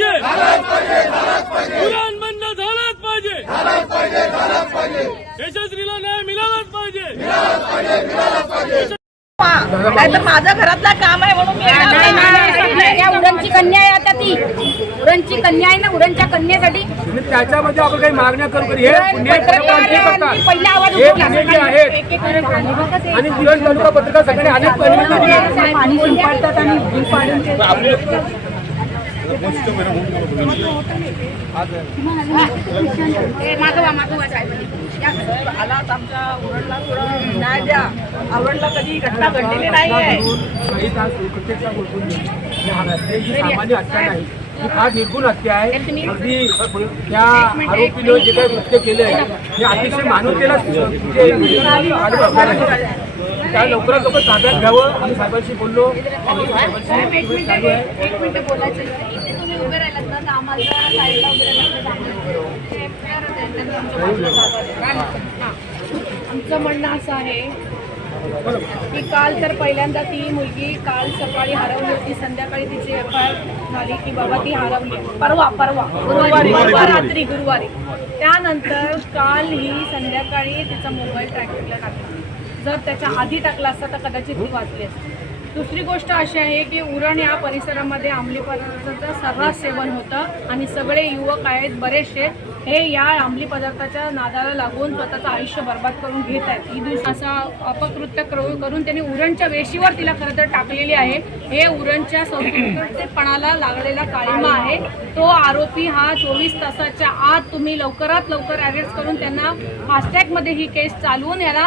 पाहिजे उरण बंद झालाच पाहिजे यशस्वीला न्याय मिळालाच पाहिजे माझं घरातलं काम आहे म्हणून मी उडणची कन्या आहे आता ती उडणची कन्या आहे ना उडणच्या कन्यासाठी त्याच्यामध्ये आपण काही मागण्या करू करू. हे पुणे पत्रकार ते करतात पहिला आवाज हे. आणि तालुका पत्रकार सगळे अनेक परिणाम पाणी शिंपडतात आणि मागवा मागवा साहेब आमच्या थोडं द्या आवडला कधी घटना घडलेली नाही आहे शहीद निर्गुण हत्या आहे अगदी त्या आरोपीने जे काही कृत्य केले हे अतिशय मानवतेला म्हणजे त्या लवकरात लवकर ताब्यात घ्यावं? आम्ही साहेबांशी बोललो. साहेबांशी एक मिनिट चालू आहे एक मिनिट बोलायचं इथे तुम्ही उभे राहिलात ना तर आम्हाला साईडला उभे राहिलं आमचं म्हणणं असं आहे की काल तर पहिल्यांदा ती मुलगी काल सकाळी हरवली होती संध्याकाळी तिची एफ आय झाली की बाबा ती हरवली. परवा परवा. गुरुवारी. रात्री गुरुवारी. त्यानंतर काल ही संध्याकाळी तिचा मोबाईल ट्रॅकिंगला टाकला. जर त्याच्या आधी टाकला असता तर कदाचित ती वाचली असती. दुसरी गोष्ट अशी आहे की उरण या परिसरामध्ये अंमली पदार्थाचं सर्रास सेवन होतं आणि सगळे युवक आहेत बरेचसे हे या अंमली पदार्थाच्या नादाला लागून स्वतःचं आयुष्य बर्बाद करून घेत आहेत. ही दिवस असा अपकृत्य करू- करून त्यांनी उरणच्या वेशीवर तिला खरं तर टाकलेली आहे. हे उरणच्या संस्कृतीपणाला लागलेला काळिमा आहे. तो आरोपी हा चोवीस तासाच्या आत तुम्ही लवकरात लवकर अरेस्ट करून त्यांना फास्टॅगमध्ये ही केस चालवून याला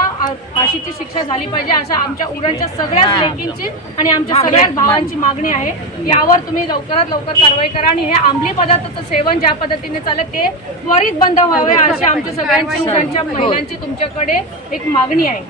फाशीची शिक्षा झाली पाहिजे अशा आमच्या उरणच्या सगळ्याच लेकींची आणि आमच्या सगळ्याच भावांची मागणी आहे. यावर तुम्ही लवकरात लवकर कारवाई करा आणि हे अंमली पदार्थाचं सेवन ज्या पद्धतीने चालत ते त्वरित बंद व्हावे अशी आमच्या सगळ्यांची उरणच्या महिलांची तुमच्याकडे एक मागणी आहे.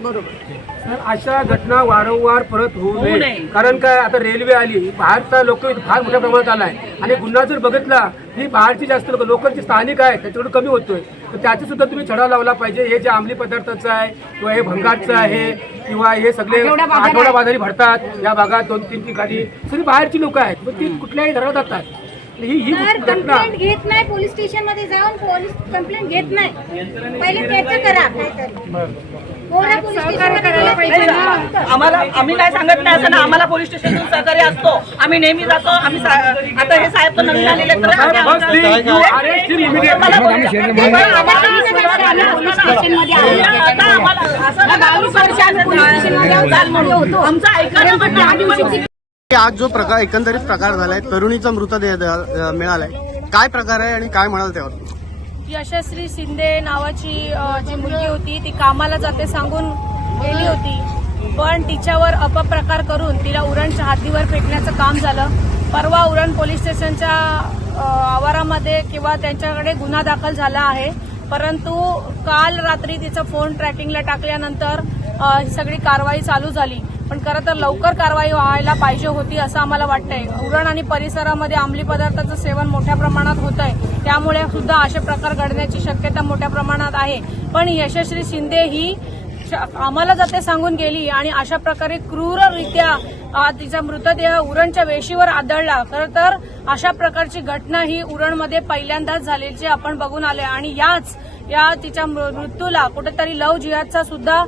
तर अशा घटना वारंवार परत होऊ नये. कारण काय आता रेल्वे आली बाहेरचा लोक फार मोठ्या प्रमाणात आलाय. आणि गुन्हा जर बघितला ही बाहेरची जास्त लोक लोकलची स्थानिक आहेत त्याच्याकडे कमी होतोय. तर त्याचा सुद्धा तुम्ही छडा लावला पाहिजे. हे जे अंमली पदार्थाचं आहे किंवा हे भंगारचं आहे किंवा हे सगळे आठवडा बाजारी भरतात या भागात दोन तीन ठिकाणी. सगळी बाहेरची लोक आहेत. ती कुठल्याही धरत जातात. ही ही घटना कंप्लेंट घेत नाही पोलीस स्टेशनमध्ये जाऊन पोलीस कंप्लेंट घेत नाही पहिले त्याचं करा काहीतरी कोणा पोलीस स्टेशनमध्ये आम्हाला आम्ही काय सांगत नाही असं ना आम्हाला पोलीस स्टेशनतून सहकार्य असतो आम्ही नेहमी जातो आम्ही सा- आता हे साहेब तर नवीन आलेले तर आम्ही बस you arrest him immediately. आम्हाला- आम्हाला- स्टेशन चाल म्हणून. आमचं ऐका आम्ही. आज जो प्रकार एकंदरीत प्रकार झालाय तरुणीचा मृतदेह द- मिळालाय. काय प्रकार आहे आणि काय म्हणाल त्यावर? यशस्वी शिंदे नावाची अ, जी मुलगी होती ती कामाला जाते सांगून गेली होती. पण तिच्यावर अपप्रकार करून तिला उरणच्या हातीवर फेकण्याचं काम झालं. परवा उरण पोलीस स्टेशनच्या अ, आवारामध्ये किंवा त्यांच्याकडे गुन्हा दाखल झाला आहे. परंतु काल रात्री तिचा फोन ट्रॅकिंगला टाकल्यानंतर अ, ही सगळी कारवाई चालू झाली. पण खरं तर लवकर कारवाई व्हायला पाहिजे होती असं आम्हाला वाटतंय. उरण आणि परिसरामध्ये अंमली पदार्थाचं सेवन मोठ्या प्रमाणात होत आहे त्यामुळे सुद्धा असे प्रकार घडण्याची शक्यता मोठ्या प्रमाणात आहे. पण यशस्वी शिंदे ही श- आम्हाला जाते सांगून गेली आणि अशा प्रकारे क्रूररित्या तिचा मृतदेह उरणच्या वेशीवर आदळला. खरं तर अशा प्रकारची घटना ही उरणमध्ये पहिल्यांदाच झालेली आपण बघून आले आणि याच या तिच्या मृ- मृत्यूला कुठेतरी लव जिहादचा सुद्धा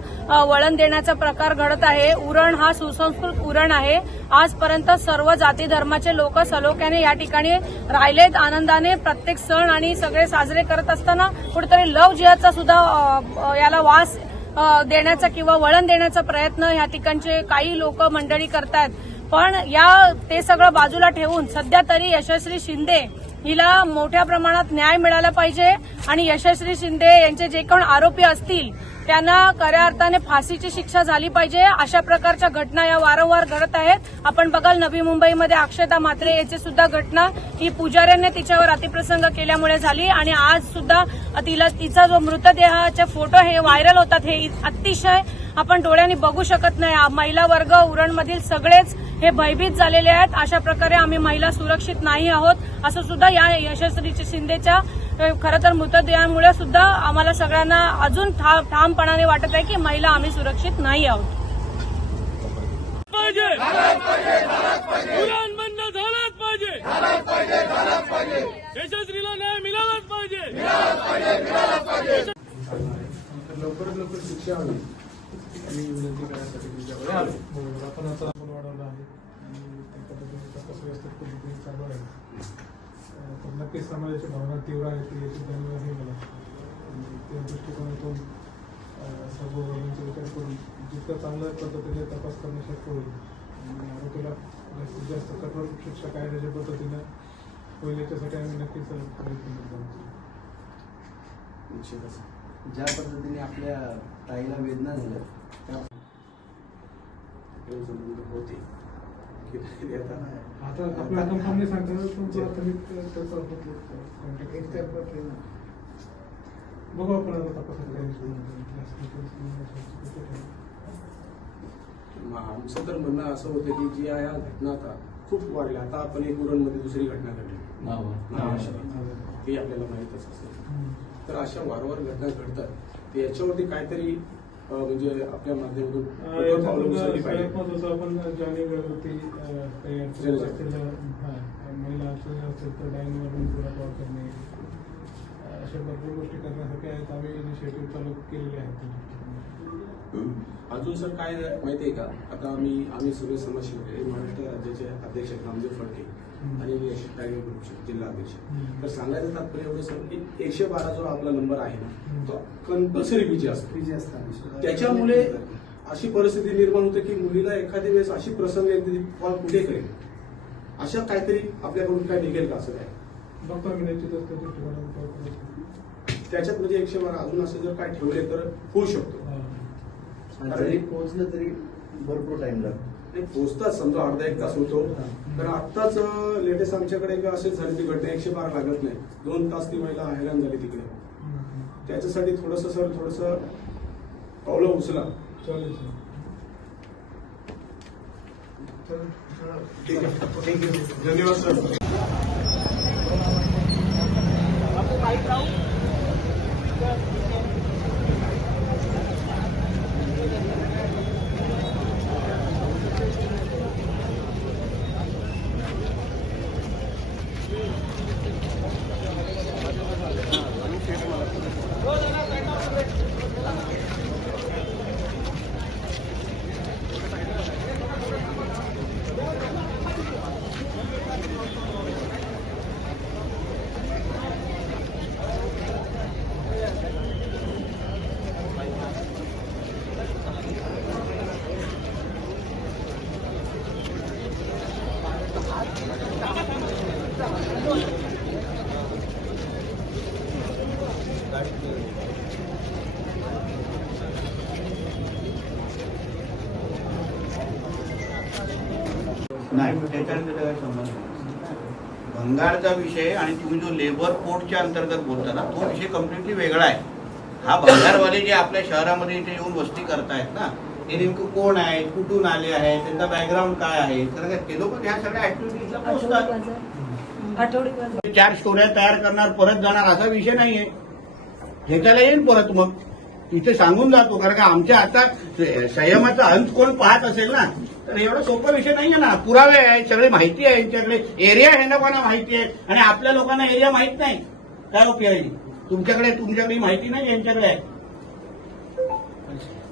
वळण देण्याचा प्रकार घडत आहे. उरण हा सुसंस्कृत उरण आहे. आजपर्यंत सर्व जाती धर्माचे लोक सलोख्याने या ठिकाणी राहिलेत. आनंदाने प्रत्येक सण आणि सगळे साजरे करत असताना कुठेतरी लव जिहादचा सुद्धा याला वास देण्याचा किंवा वळण देण्याचा प्रयत्न या ठिकाणचे काही लोक मंडळी करतायत. पण या ते सगळं बाजूला ठेवून सध्या तरी यशस्वी शिंदे हिला मोठ्या प्रमाणात न्याय मिळाला पाहिजे आणि यशस्वी शिंदे यांचे जे कोण आरोपी असतील त्यांना खऱ्या अर्थाने फाशीची शिक्षा झाली पाहिजे. अशा प्रकारच्या घटना या वारंवार घडत आहेत. आपण बघाल नवी मुंबईमध्ये अक्षता म्हात्रे याची सुद्धा घटना. ही पुजाऱ्यांनी तिच्यावर अतिप्रसंग केल्यामुळे झाली आणि आज सुद्धा तिला तिचा जो मृतदेहाचे फोटो हे व्हायरल होतात हे अतिशय आपण डोळ्यांनी बघू शकत नाही. महिला वर्ग उरणमधील सगळेच हे भयभीत झालेले आहेत. अशा प्रकारे आम्ही महिला सुरक्षित नाही आहोत. असं सुद्धा या यशस्वी शिंदेच्या खरं तर मृतदेहामुळे सुद्धा आम्हाला सगळ्यांना अजून ठामपणाने वाटत आहे की महिला आम्ही सुरक्षित नाही आहोत. पाहिजे! उरण बंद झालाच पाहिजे! यशस्वीला न्याय मिळालाच पाहिजे! तर लवकरात लवकर शिक्षा हवी. आणि विनंती करण्यासाठी तुमच्याकडे आलो. आपण आता आपण वाढवला आहे आणि त्या पद्धतीने तपास व्यवस्थित पद्धतीने चालू आहे अं, तर नक्कीच समाजाची भावना तीव्र आहे ती याची जाणीव आहे मला. त्या दृष्टिकोनातून सर्व वर्गांचा विचार करून जितकं चांगल्या पद्धतीने तपास करणं शक्य होईल. आणि जास्तीत जास्त कठोर शिक्षा कायद्याच्या पद्धतीनं होईल याच्यासाठी आम्ही नक्कीच प्रयत्न करतो. निश्चितच. ज्या पद्धतीने आपल्या ताईला वेदना झाल्या त्या संबंध होते आता आता आपल्या कंपनी सांगतात बघू आपण आता आमचं तर म्हणणं असं होतं की जी या घटना आता खूप वाढल्या. आता आपण एक उरणमध्ये दुसरी घटना घडली. ती आपल्याला माहीतच असेल. तर अशा वारंवार घटना घडतात. तर याच्यावरती काहीतरी म्हणजे आपल्या माध्यमातून आपण महिला असतील तर पुढे कॉल करणे अशा भरपूर गोष्टी करण्यासाठी आहेत. आम्ही इनिशिएटिव्ह चालू केलेले आहेत. अजून सर काय माहितीये का? आता आम्ही आम्ही सगळे समाजसेवक आहे. महाराष्ट्र राज्याचे अध्यक्ष नामदेव फडके. आणि यश टायगर ग्रुपचे जिल्हा अध्यक्ष हम्म. तर सांगायचं तात्पर्य एवढं सर की एकशे बारा जो आपला नंबर आहे ना तो कंपल्सरी विजय असतो. त्याच्यामुळे अशी परिस्थिती निर्माण होते की मुलीला एखाद्या वेळेस अशी प्रसंग येते की कॉल कुठे करेल अशा काहीतरी आपल्याकडून काय निघेल का असं काय. त्याच्यात म्हणजे एकशे बारा अजून असं जर काय ठेवले तर होऊ शकतो. जरी पोहोचलं तरी भरपूर टाइम लागतो. नाही पोचतात समजा अर्धा एक तास होतो. तर आत्ताच लेटेस्ट आमच्याकडे एक असेच झाली ती घटना एकशे बारा लागत नाही. दोन तास ती महिला हैराण झाली तिकडे. त्याच्यासाठी थोडस सर थोडस पावलं उचला. चालेल सर. ठीक आहे. धन्यवाद सर. नाही. त्याच्यानंतर संबंध नाही भंगारचा विषय आणि तुम्ही जो लेबर कोर्टच्या अंतर्गत बोलता ना तो विषय कम्प्लिटली वेगळा आहे. हा भंगारवाले जे आपल्या शहरामध्ये इथे येऊन वस्ती करतायत ना हे नेमकं कोण आहेत कुठून आले आहेत त्यांचा बॅकग्राऊंड काय आहे? कारण काय ते लोक ह्या सगळ्या ऍक्टिव्हिटीजला बाजार. चार स्टोऱ्या तयार करणार परत जाणार असा विषय नाहीये. ह्याच्याला येईल परत मग. इथे सांगून जातो कारण का आमच्या आता संयमाचा अंत कोण पाहत असेल ना तर एवढा सोपा विषय नाहीये ना. पुरावे आहे सगळी माहिती आहे यांच्याकडे. एरिया हे लोकांना माहिती आहे? आणि आपल्या लोकांना एरिया माहीत नाही. काय उपयोग तुमच्याकडे तुमच्याकडे माहिती नाही यांच्याकडे?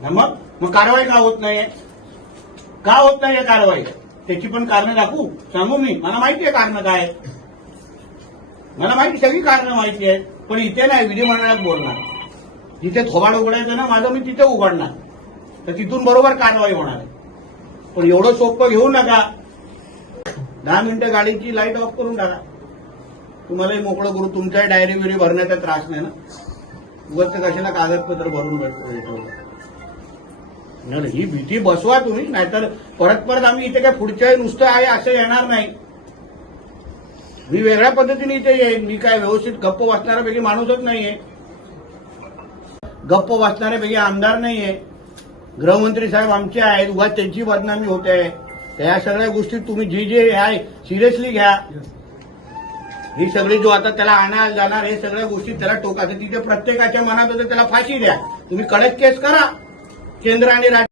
आहे मग? मग कारवाई का होत नाहीये? का होत नाहीये कारवाई? त्याची पण कारणं दाखवू. सांगू मी. मला माहिती आहे कारणं काय मला माहिती सगळी कारणं माहिती आहेत. पण इथे नाही विधिमंडळात बोलणार. जिथे थोबाड उघडायचं ना माझं मी तिथे उघडणार. तर तिथून बरोबर कारवाई होणार. आहे पण एवढं सोपं घेऊ नका. दहा मिनिटं गाडीची लाइट ऑफ करून टाका. तुम्हालाही मोकळं करू तुमच्याही डायरी बिरी भरण्याचा त्रास नाही ना? उगाच कशाला कागदपत्र भरून भेटतो ही भीती बसवा तुम्ही नाहीतर परत परत आम्ही इथे काय पुढच्या नुसतं आहे असं येणार नाही. मी वेगळ्या पद्धतीने इथे येईन. मी काय व्यवस्थित गप्प वाचणाऱ्यापैकी माणूसच नाहीये. गप्प वाचणाऱ्यापैकी आमदार नाहीये. गृहमंत्री साहेब आमचे आहेत उभा त्यांची बदनामी होते. या सगळ्या गोष्टी तुम्ही जी जे आहे सिरियसली घ्या. ही सगळी जो आता त्याला आणायला जाणार हे सगळ्या गोष्टी त्याला टोकायचं. तिथे प्रत्येकाच्या मनात होते त्याला फाशी द्या. तुम्ही कडक केस करा. केंद्र आणि राज्य